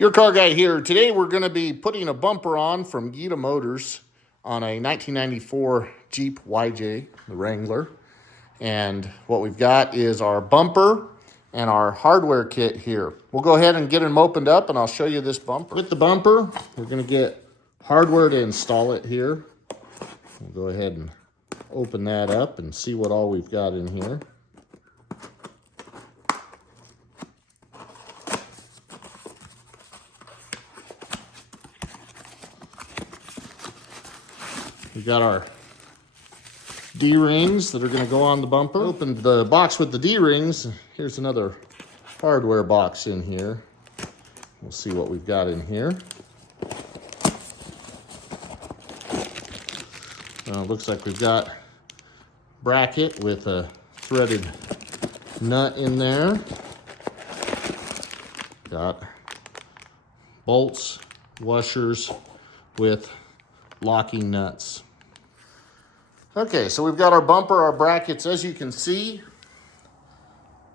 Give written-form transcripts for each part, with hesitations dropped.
Your Car Guy here. Today we're going to be putting a bumper on from Yita Motors on a 1994 Jeep YJ, the Wrangler. And what we've got is our bumper and our hardware kit here. We'll go ahead and get them opened up and I'll show you this bumper. With the bumper, we're going to get hardware to install it here. We'll go ahead and open that up and see what all we've got in here. We got our D-rings that are going to go on the bumper. Opened the box with the D-rings. Here's another hardware box in here. We'll see what we've got in here. Looks like we've got bracket with a threaded nut in there. Got bolts, washers with locking nuts. Okay, so we've got our bumper, our brackets. As you can see,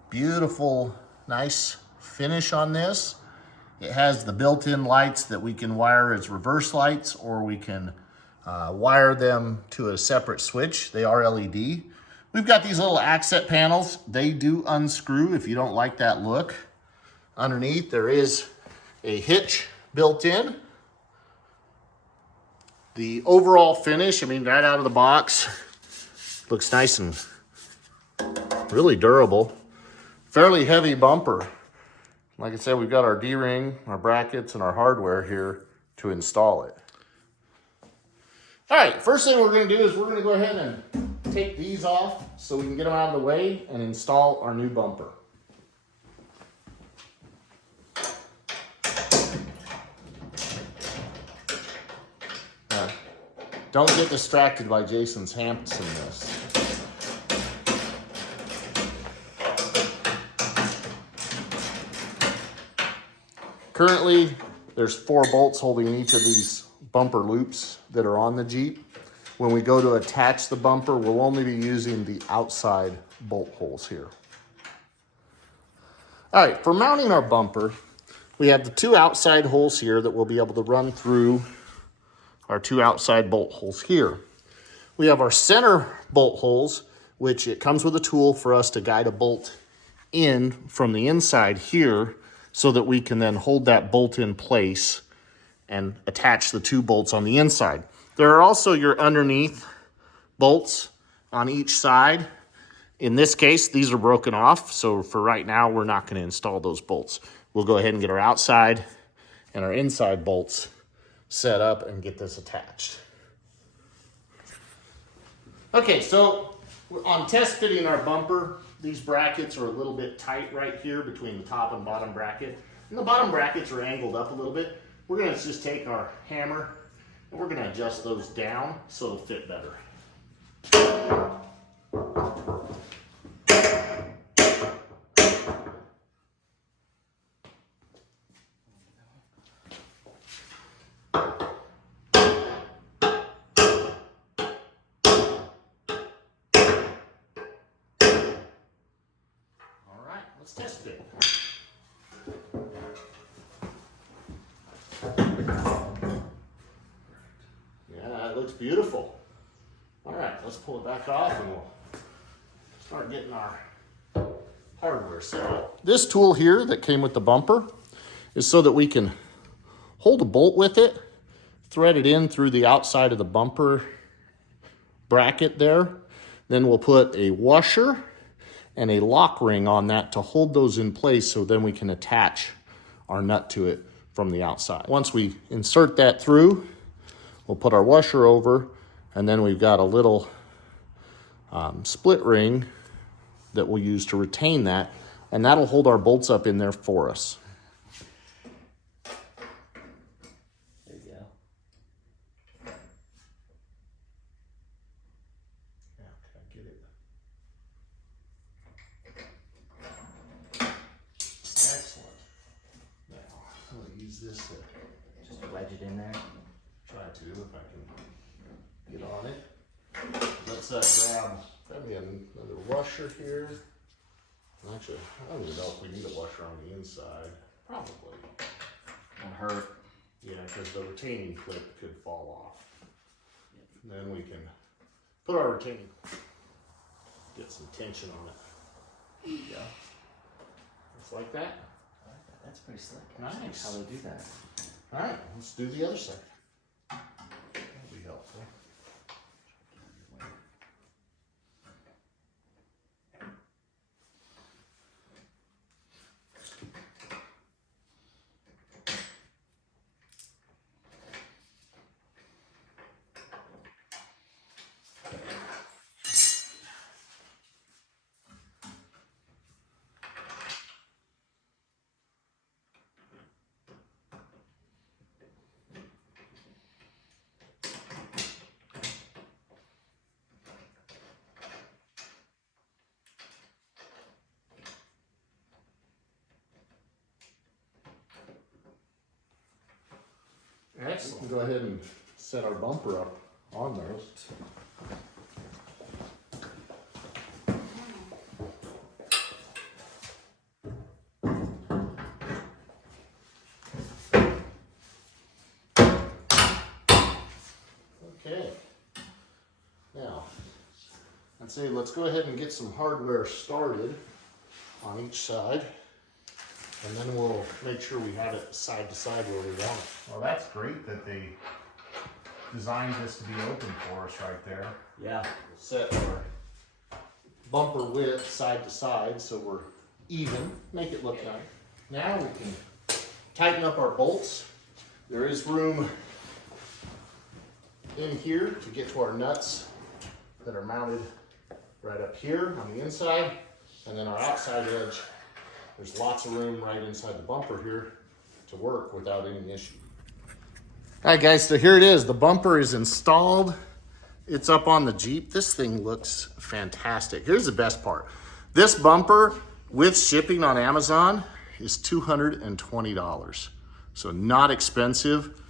beautiful, nice finish on this. It has the built-in lights that we can wire as reverse lights, or we can wire them to a separate switch. They are LED. We've got these little accent panels. They do unscrew if you don't like that look. Underneath, there is a hitch built in. The overall finish, I mean, right out of the box, looks nice and really durable. Fairly heavy bumper. Like I said, we've got our D-ring, our brackets, and our hardware here to install it. All right, first thing we're going to do is we're going to go ahead and take these off so we can get them out of the way and install our new bumper. Don't get distracted by Jason's handsomeness. Currently, there's 4 bolts holding each of these bumper loops that are on the Jeep. When we go to attach the bumper, we'll only be using the outside bolt holes here. All right, for mounting our bumper, we have the 2 outside holes here that we'll be able to run through our 2 outside bolt holes here. We have our center bolt holes, which it comes with a tool for us to guide a bolt in from the inside here so that we can then hold that bolt in place and attach the 2 bolts on the inside. There are also your underneath bolts on each side. In this case, these are broken off, so for right now, we're not going to install those bolts. We'll go ahead and get our outside and our inside bolts set up and get this attached. Okay, so on test fitting our bumper, these brackets are a little bit tight right here between the top and bottom bracket. And the bottom brackets are angled up a little bit. We're going to just take our hammer and we're going to adjust those down so it'll fit better. Let's test it. Yeah, it looks beautiful. All right, let's pull it back off and we'll start getting our hardware set up. This tool here that came with the bumper is so that we can hold a bolt with it, thread it in through the outside of the bumper bracket there. Then we'll put a washer and a lock ring on that to hold those in place so then we can attach our nut to it from the outside. Once we insert that through, we'll put our washer over, and then we've got a little split ring that we'll use to retain that, and that'll hold our bolts up in there for us. There you go. Yeah, can I get it? Excellent. Now, I'm going to use this to Just wedge it in there. try to, if I can get on it. Let's grab me another washer here. Actually, I don't even know if we need a washer on the inside. Probably. hurt. Yeah, because the retaining clip could fall off. And then we can put our retaining, get some tension on it. There you go. Just like that. I like that. That's pretty slick. Actually, Nice. how they do that. All right, let's do the other side. That'll be helpful. Excellent. We can go ahead and set our bumper up on those. Okay. Now, I'd say let's go ahead and get some hardware started on each side. And then we'll make sure we have it side to side where we want it. Well, that's great that they designed this to be open for us right there. Yeah. We'll set our bumper width side to side so we're even, make it look nice. Now we can tighten up our bolts. There is room in here to get to our nuts that are mounted right up here on the inside, and then our outside edge. There's lots of room right inside the bumper here to work without any issue. All right, guys, so here it is. The bumper is installed. It's up on the Jeep. This thing looks fantastic. Here's the best part. This bumper with shipping on Amazon is $220. So not expensive.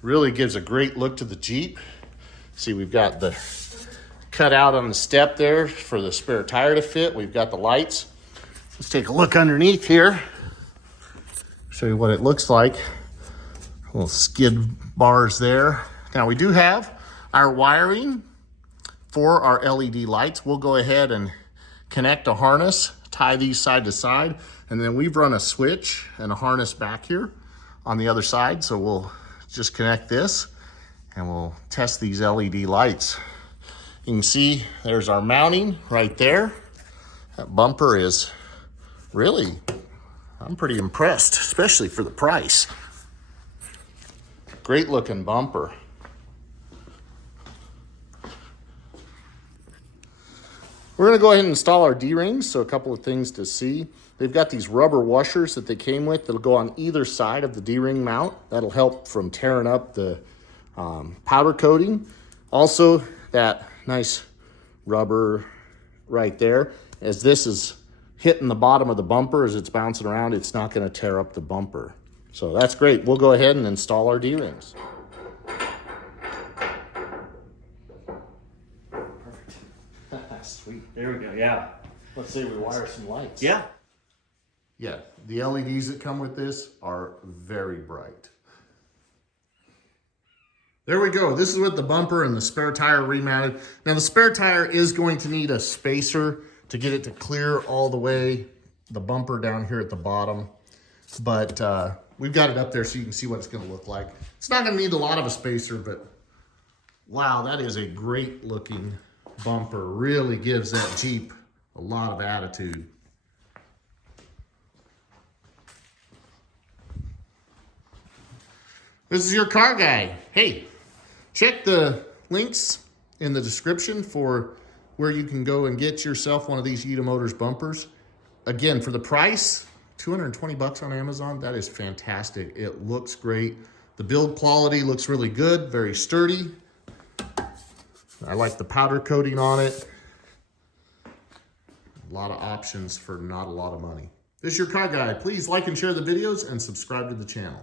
Really gives a great look to the Jeep. See, we've got the cutout on the step there for the spare tire to fit. We've got the lights. Let's take a look underneath here. Show you what it looks like. Little skid bars there. Now we do have our wiring for our LED lights. We'll go ahead and connect a harness, tie these side to side, and then we've run a switch and a harness back here on the other side. So we'll just connect this and we'll test these LED lights. You can see there's our mounting right there. That bumper is really, I'm pretty impressed, especially for the price. Great looking bumper. We're gonna go ahead and install our D-rings, so a couple of things to see. They've got these rubber washers that they came with that'll go on either side of the D-ring mount. That'll help from tearing up the powder coating. Also, that nice rubber right there, as this is hitting the bottom of the bumper as it's bouncing around, it's not going to tear up the bumper. So that's great. We'll go ahead and install our D-rings. Perfect. Sweet. There we go. Yeah. Let's say we wire some lights. Yeah. Yeah, the LEDs that come with this are very bright. There we go. This is with the bumper and the spare tire remounted. Now the spare tire is going to need a spacer to get it to clear all the way the bumper down here at the bottom. But we've got it up there so you can see what it's going to look like. It's not going to need a lot of a spacer, but wow, that is a great looking bumper. Really gives that Jeep a lot of attitude. This is your car guy. Hey, check the links in the description for where you can go and get yourself one of these Yita Motors bumpers. Again, for the price, $220 on Amazon, that is fantastic. It looks great. The build quality looks really good, very sturdy. I like the powder coating on it. A lot of options for not a lot of money. This is your car guy. Please like and share the videos and subscribe to the channel.